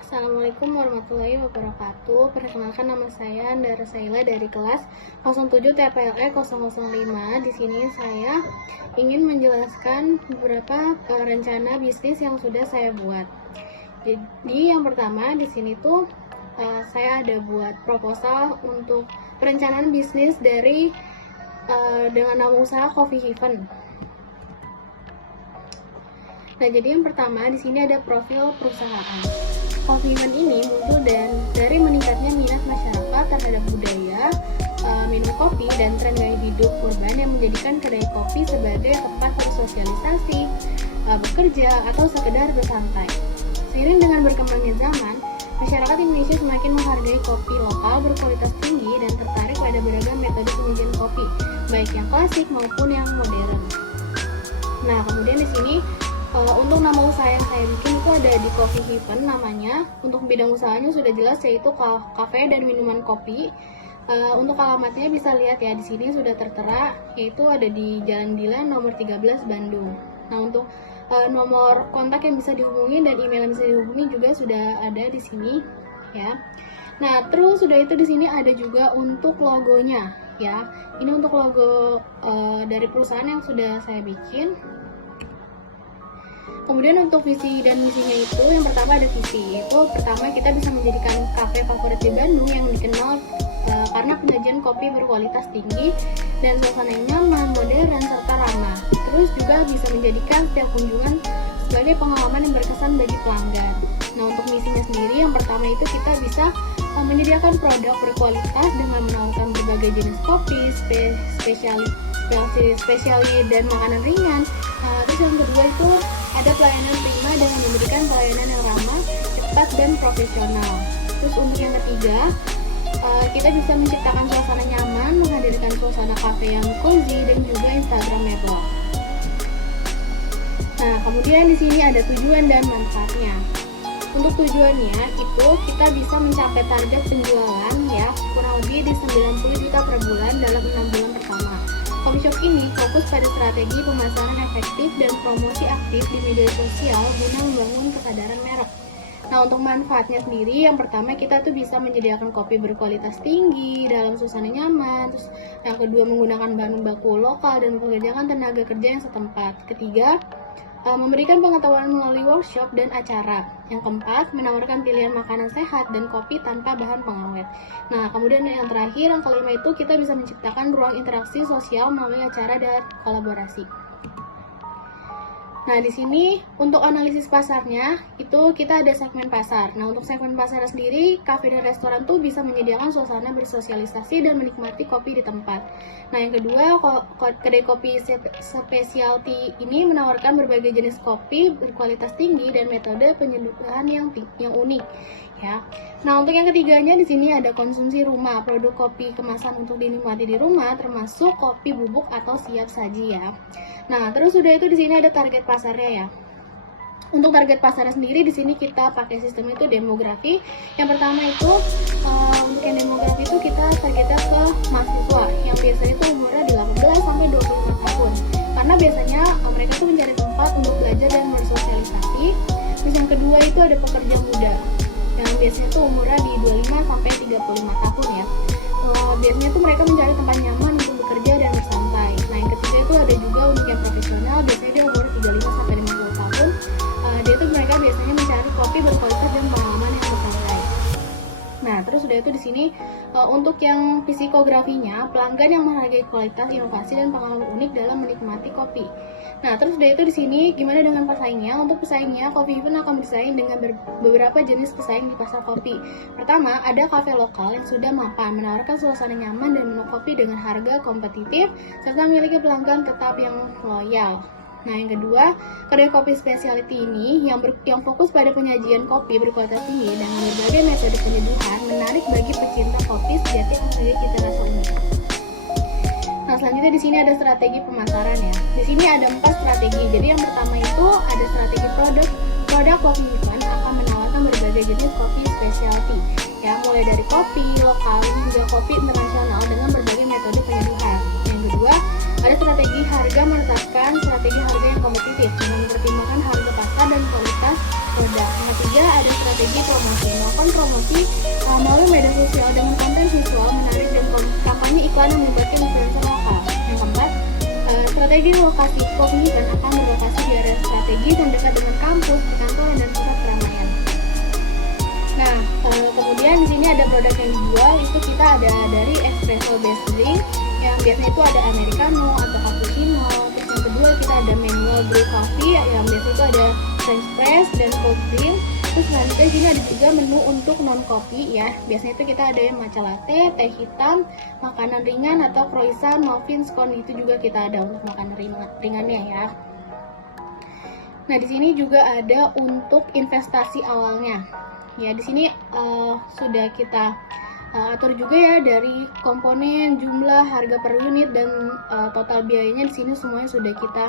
Assalamualaikum warahmatullahi wabarakatuh. Perkenalkan, nama saya Andara Saila dari kelas 07 TPLE 005. Di sini saya ingin menjelaskan beberapa rencana bisnis yang sudah saya buat. Jadi yang pertama di sini tuh saya ada buat proposal untuk perencanaan bisnis dengan nama usaha Coffee Heaven. Nah, jadi yang pertama di sini ada profil perusahaan. Coffee Heaven ini muncul dari meningkatnya minat masyarakat terhadap budaya minum kopi dan tren gaya hidup urban yang menjadikan kedai kopi sebagai tempat bersosialisasi, bekerja, atau sekedar bersantai. Seiring dengan berkembangnya zaman, masyarakat Indonesia semakin menghargai kopi lokal berkualitas tinggi dan tertarik pada beragam metode penyajian kopi, baik yang klasik maupun yang modern. Nah, kemudian di sini untuk nama usaha yang saya bikin itu ada di Coffee Heaven namanya. Untuk bidang usahanya sudah jelas, yaitu kafe dan minuman kopi. Untuk alamatnya bisa lihat ya, di sini sudah tertera, yaitu ada di Jalan Dilan nomor 13 Bandung. Nah, untuk nomor kontak yang bisa dihubungi dan email yang bisa dihubungi juga sudah ada di sini ya. Nah, terus sudah itu di sini ada juga untuk logonya ya. Ini untuk logo dari perusahaan yang sudah saya bikin. Kemudian untuk visi dan misinya itu, yang pertama ada visi, itu pertama kita bisa menjadikan kafe favorit di Bandung yang dikenal karena penyajian kopi berkualitas tinggi dan suasana yang nyaman, modern, serta ramah. Terus juga bisa menjadikan setiap kunjungan sebagai pengalaman yang berkesan bagi pelanggan. Nah, untuk misinya sendiri, yang pertama itu kita bisa menyediakan produk berkualitas dengan menawarkan berbagai jenis kopi, spesialis dan makanan ringan. Terus yang kedua itu ada pelayanan prima dan memberikan pelayanan yang ramah, cepat, dan profesional. Terus untuk yang ketiga, kita bisa menciptakan suasana nyaman, menghadirkan suasana kafe yang cozy dan juga instagramable. Nah, kemudian di sini ada tujuan dan manfaatnya. Untuk tujuannya itu kita bisa mencapai target penjualan ya kurang lebih di 90 juta per bulan dalam 6 bulan pertama. Coffee shop ini fokus pada strategi pemasaran efektif dan promosi aktif di media sosial guna membangun kesadaran merek. Nah, untuk manfaatnya sendiri, yang pertama kita tuh bisa menyediakan kopi berkualitas tinggi dalam suasana nyaman. Terus yang kedua, menggunakan bahan baku lokal dan mempekerjakan tenaga kerja yang setempat. Ketiga, memberikan pengetahuan melalui workshop dan acara. Yang keempat, menawarkan pilihan makanan sehat dan kopi tanpa bahan pengawet. Nah, kemudian yang terakhir, yang kelima itu kita bisa menciptakan ruang interaksi sosial melalui acara dan kolaborasi. Nah, di sini untuk analisis pasarnya itu kita ada segmen pasar. Nah, untuk segmen pasar sendiri, kafe dan restoran tuh bisa menyediakan suasana bersosialisasi dan menikmati kopi di tempat. Nah, yang kedua, kedai kopi specialty ini menawarkan berbagai jenis kopi berkualitas tinggi dan metode penyeduhan yang unik ya. Nah, untuk yang ketiganya di sini ada konsumsi rumah, produk kopi kemasan untuk dinikmati di rumah termasuk kopi bubuk atau siap saji ya. Nah, terus sudah itu di sini ada target pasarnya ya. Untuk target pasarnya sendiri di sini kita pakai sistem itu demografi. Yang pertama itu untuk yang demografi itu kita targetnya ke mahasiswa yang biasanya itu umurnya di 18 sampai 25 tahun. Karena biasanya mereka tuh mencari tempat untuk belajar dan bersosialisasi. Terus yang kedua itu ada pekerja muda yang biasanya tuh umurnya di 25 sampai 35 tahun ya. Biasanya tuh mereka mencari tempat nyaman untuk bekerja dan bersantai. Nah, yang ketiga itu ada juga untuk yang profesional, biasanya dia umur 35 sampai 50 tahun. Dia tuh mereka biasanya mencari kopi berkualitas dan pengalaman yang bersantai. Nah, terus udah itu di sini untuk yang psikografinya, pelanggan yang menghargai kualitas, inovasi, dan pengalaman unik dalam menikmati kopi. Nah, terus udah itu di sini gimana dengan pesaingnya? Untuk pesaingnya, Coffee Heaven akan bersaing dengan beberapa jenis pesaing di pasar kopi. Pertama, ada kafe lokal yang sudah mapan, menawarkan suasana nyaman dan menu kopi dengan harga kompetitif, serta memiliki pelanggan tetap yang loyal. Nah, yang kedua, kedai kopi specialty ini yang fokus pada penyajian kopi berkualitas tinggi dan berbagai metode penyeduhan, menarik bagi pecinta kopi sejati yang memiliki cita rasa unik. Nah, selanjutnya di sini ada strategi pemasaran ya. Di sini ada 4 strategi. Jadi yang pertama itu ada strategi produk. Produk Coffee Heaven akan menawarkan berbagai jenis kopi specialty ya, mulai dari kopi lokal hingga kopi internasional dengan berbagai metode penyeduhan. Yang kedua, ada strategi harga, menetapkan strategi harga yang kompetitif dengan mempertimbangkan harga pasar dan kualitas produk. Yang ketiga, ada strategi promosi. Melakukan promosi melalui media sosial dengan konten visual menarik dan kampanye iklan yang melibatkan influencer lokal. Yang keempat, strategi lokasi. Coffee Haven akan berlokasi di area strategis yang dekat dengan kampus, perkantoran, dan pusat keramaian. Nah, kemudian di sini ada produk yang dijual, itu kita ada dari espresso based drink, yang biasanya itu ada americano atau cappuccino. Terus yang kedua kita ada manual brew coffee, yang biasanya itu ada french press dan cold brew. Terus selanjutnya di sini ada juga menu untuk non kopi ya. Biasanya itu kita ada yang matcha latte, teh hitam, makanan ringan atau croissant, muffin, scone, itu juga kita ada untuk makanan ringannya ya. Nah, di sini juga ada untuk investasi awalnya. Ya, di sini sudah kita atur juga ya dari komponen, jumlah, harga per unit, dan total biayanya di sini semuanya sudah kita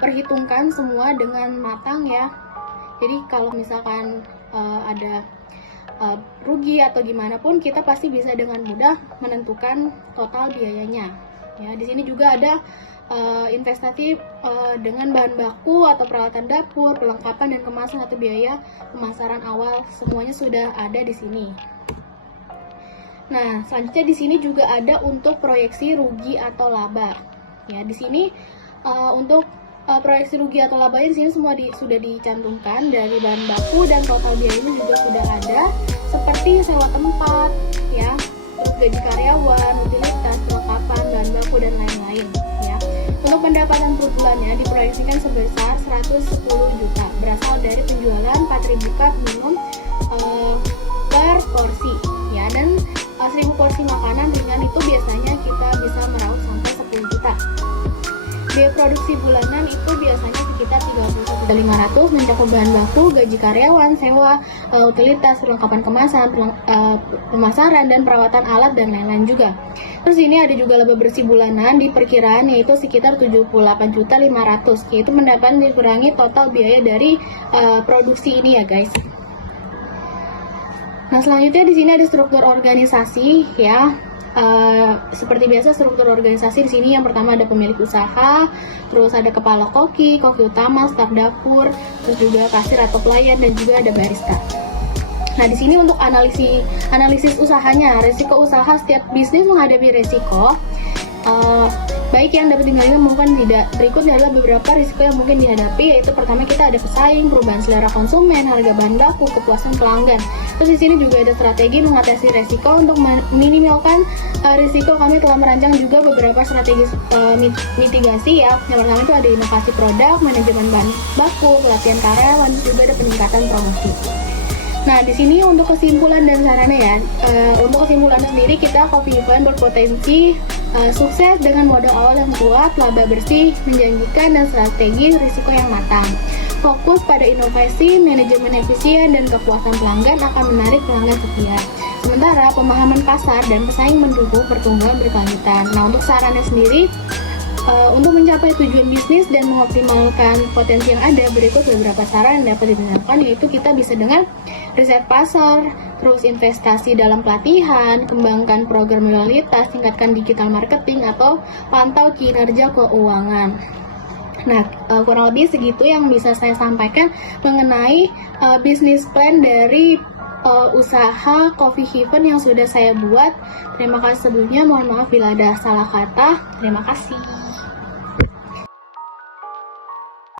perhitungkan semua dengan matang ya. Jadi kalau misalkan ada rugi atau gimana pun, kita pasti bisa dengan mudah menentukan total biayanya. Ya, di sini juga ada investasi dengan bahan baku atau peralatan dapur, perlengkapan dan kemasan atau biaya pemasaran awal, semuanya sudah ada di sini. Nah, selanjutnya di sini juga ada untuk proyeksi rugi atau laba. Ya, di sini untuk proyeksi rugi atau labanya di sini semua sudah dicantumkan dari bahan baku dan total biayanya juga sudah ada, seperti sewa tempat, ya, terus gaji karyawan, utilitas, perlengkapan, bahan baku dan lain-lain. Ya. Untuk pendapatan per bulannya diproyeksikan sebesar 110 juta, berasal dari penjualan 4.000 cup minum per porsi, ya, dan 1.000 porsi makanan ringan itu biasanya kita bisa meraup sampai 10 juta. Biaya produksi bulanan itu biasanya sekitar 31.500, mencakup bahan baku, gaji karyawan, sewa, utilitas, perlengkapan kemasan, pemasaran, dan perawatan alat dan lain-lain juga. Terus ini ada juga laba bersih bulanan di perkiraan yaitu sekitar 78.500, yaitu mendapat dikurangi total biaya dari produksi ini ya guys. Nah, selanjutnya di sini ada struktur organisasi ya. Seperti biasa struktur organisasi di sini yang pertama ada pemilik usaha, terus ada kepala koki utama, staf dapur, terus juga kasir atau pelayan, dan juga ada barista. Nah, di sini untuk analisis usahanya, risiko usaha. Setiap bisnis menghadapi risiko, baik yang dapat dihindari maupun tidak. Berikut adalah beberapa risiko yang mungkin dihadapi, yaitu pertama kita ada pesaing, perubahan selera konsumen, harga bahan baku, kepuasan pelanggan. Terus di sini juga ada strategi mengatasi risiko. Untuk meminimalkan risiko, kami telah merancang juga beberapa strategi mitigasi ya. Yang pertama itu ada inovasi produk, manajemen bahan baku, pelatihan karyawan, juga ada peningkatan promosi. Nah, di sini untuk kesimpulan dan sarannya ya. Untuk kesimpulan sendiri, kita Coffee Haven berpotensi sukses dengan modal awal yang kuat, laba bersih, menjanjikan, dan strategi risiko yang matang. Fokus pada inovasi, manajemen efisien, dan kepuasan pelanggan akan menarik pelanggan setia. Sementara pemahaman pasar dan pesaing mendukung pertumbuhan berkelanjutan. Nah, untuk sarannya sendiri, untuk mencapai tujuan bisnis dan mengoptimalkan potensi yang ada, berikut beberapa saran yang dapat digunakan, yaitu kita bisa dengan riset pasar, terus investasi dalam pelatihan, kembangkan program loyalitas, tingkatkan digital marketing, atau pantau kinerja keuangan. Nah, kurang lebih segitu yang bisa saya sampaikan mengenai bisnis plan dari usaha Coffee Haven yang sudah saya buat. Terima kasih sebelumnya, mohon maaf bila ada salah kata. Terima kasih.